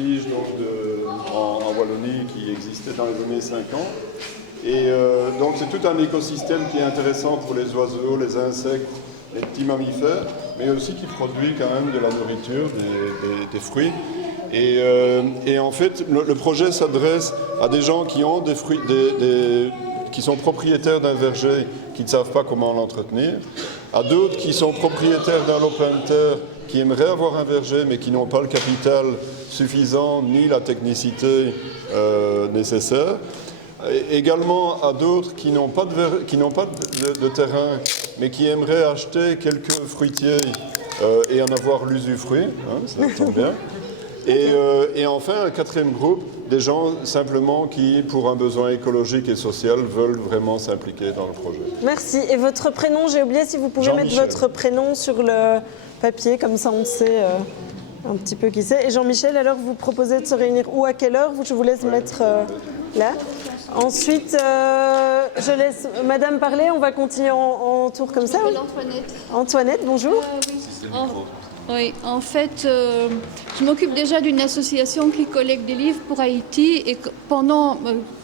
prestige donc, en Wallonie qui existait dans les années 50. Et donc c'est tout un écosystème qui est intéressant pour les oiseaux, les insectes, les petits mammifères, mais aussi qui produit quand même de la nourriture, des fruits. Et en fait, le projet s'adresse à des gens qui ont des fruits, qui sont propriétaires d'un verger qui ne savent pas comment l'entretenir, à d'autres qui sont propriétaires d'un lopin de terre qui aimeraient avoir un verger mais qui n'ont pas le capital suffisant ni la technicité nécessaire. Également à d'autres qui n'ont pas de terrain mais qui aimeraient acheter quelques fruitiers et en avoir l'usufruit, hein, ça tombe bien. Et enfin, un quatrième groupe, des gens simplement qui, pour un besoin écologique et social, veulent vraiment s'impliquer dans le projet. Merci. Et votre prénom, j'ai oublié, si vous pouvez mettre votre prénom sur le papier, comme ça on sait un petit peu qui c'est. Et Jean-Michel, alors vous proposez de se réunir où, à quelle heure? Je vous laisse mettre là. Ensuite, je laisse Madame parler, on va continuer en tour comme ça. Antoinette. Antoinette, bonjour. Oui, en fait, je m'occupe déjà d'une association qui collecte des livres pour Haïti et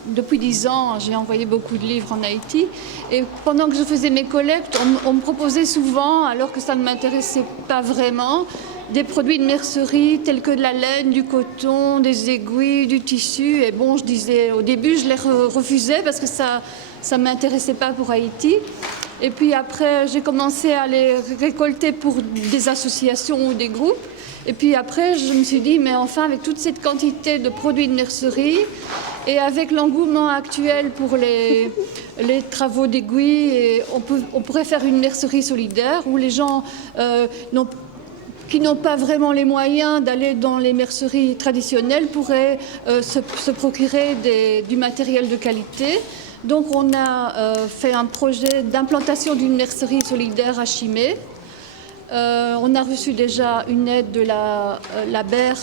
depuis 10 ans, j'ai envoyé beaucoup de livres en Haïti et pendant que je faisais mes collectes, on me proposait souvent, alors que ça ne m'intéressait pas vraiment, des produits de mercerie tels que de la laine, du coton, des aiguilles, du tissu. Et bon, je disais, au début, je les refusais parce que ça ne m'intéressait pas pour Haïti. Et puis après, j'ai commencé à les récolter pour des associations ou des groupes. Et puis après, je me suis dit, mais enfin, avec toute cette quantité de produits de mercerie et avec l'engouement actuel pour les travaux d'aiguille, on pourrait faire une mercerie solidaire où les gens qui n'ont pas vraiment les moyens d'aller dans les merceries traditionnelles pourraient se procurer du matériel de qualité. Donc on a fait un projet d'implantation d'une mercerie solidaire à Chimay. On a reçu déjà une aide de la BER,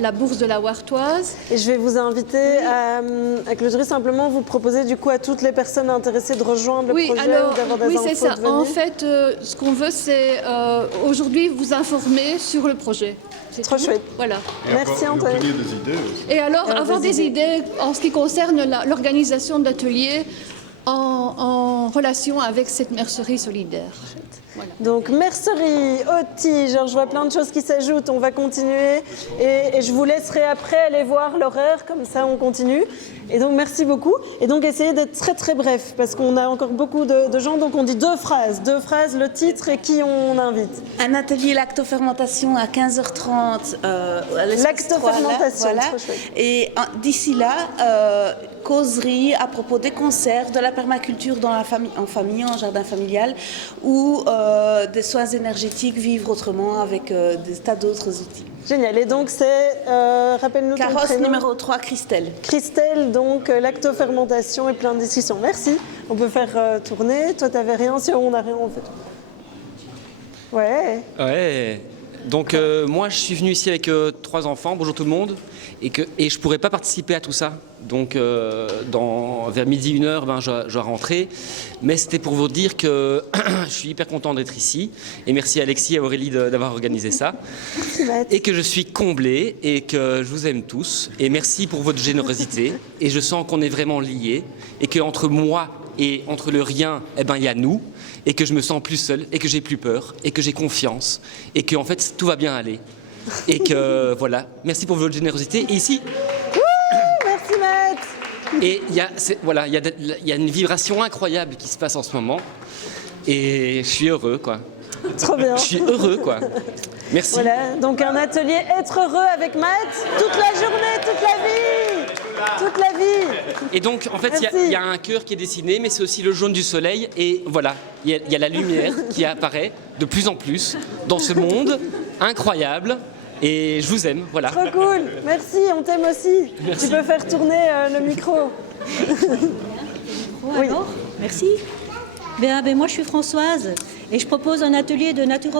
la bourse de la Wartoise. Et je vais vous inviter à clôturer, simplement vous proposer du coup à toutes les personnes intéressées de rejoindre le projet ou d'avoir des infos. Oui, c'est ça. En fait, ce qu'on veut, c'est aujourd'hui vous informer sur le projet. C'est trop chouette. Voilà. Merci Antoine. Des idées aussi. Et alors avoir des idées en ce qui concerne l'organisation d'ateliers en relation avec cette mercerie solidaire. Voilà. Donc mercerie, OTI, genre je vois plein de choses qui s'ajoutent, on va continuer et je vous laisserai après aller voir l'horaire, comme ça on continue. Et donc merci beaucoup. Et donc essayez d'être très très bref parce qu'on a encore beaucoup de gens, donc on dit deux phrases, le titre et qui on invite. Un atelier lactofermentation à 15h30 à l'espace 3, lactofermentation, voilà. trop chouette. Et d'ici là, causerie à propos des concerts, de la permaculture en famille, en jardin familial ou des soins énergétiques, vivre autrement avec des tas d'autres outils. Génial. Et donc c'est, rappelle-nous ton Carrosse prénom. numéro 3, Christelle. Christelle, donc lactofermentation et plein de discussions. Merci. On peut faire tourner. Toi, t'avais rien, si on n'a rien, on fait. Ouais. Ouais. Donc moi, je suis venu ici avec 3 enfants. Bonjour tout le monde. Et je ne pourrais pas participer à tout ça. Donc vers midi, 1h, je dois rentrer. Mais c'était pour vous dire que je suis hyper content d'être ici. Et merci à Alexis et à Aurélie d'avoir organisé ça. Et que je suis comblé et que je vous aime tous. Et merci pour votre générosité. Et je sens qu'on est vraiment liés. Et qu'entre moi et entre le rien, il y a nous. Et que je me sens plus seul. Et que j'ai plus peur. Et que j'ai confiance. Et qu'en fait, tout va bien aller. Et que voilà, merci pour votre générosité. Et ici, merci Matt. Et il y a une vibration incroyable qui se passe en ce moment. Et je suis heureux, quoi. Trop bien. Je suis heureux, quoi. Merci. Voilà, donc un atelier être heureux avec Matt, toute la journée, toute la vie. Toute la vie. Et donc, en fait, il y a un cœur qui est dessiné, mais c'est aussi le jaune du soleil. Et voilà, il y a la lumière qui apparaît de plus en plus dans ce monde incroyable. Et je vous aime, voilà. Trop cool, merci, on t'aime aussi. Merci. Tu peux faire tourner le micro. Oui. Alors, merci. Moi, je suis Françoise et je propose un atelier de naturopathie.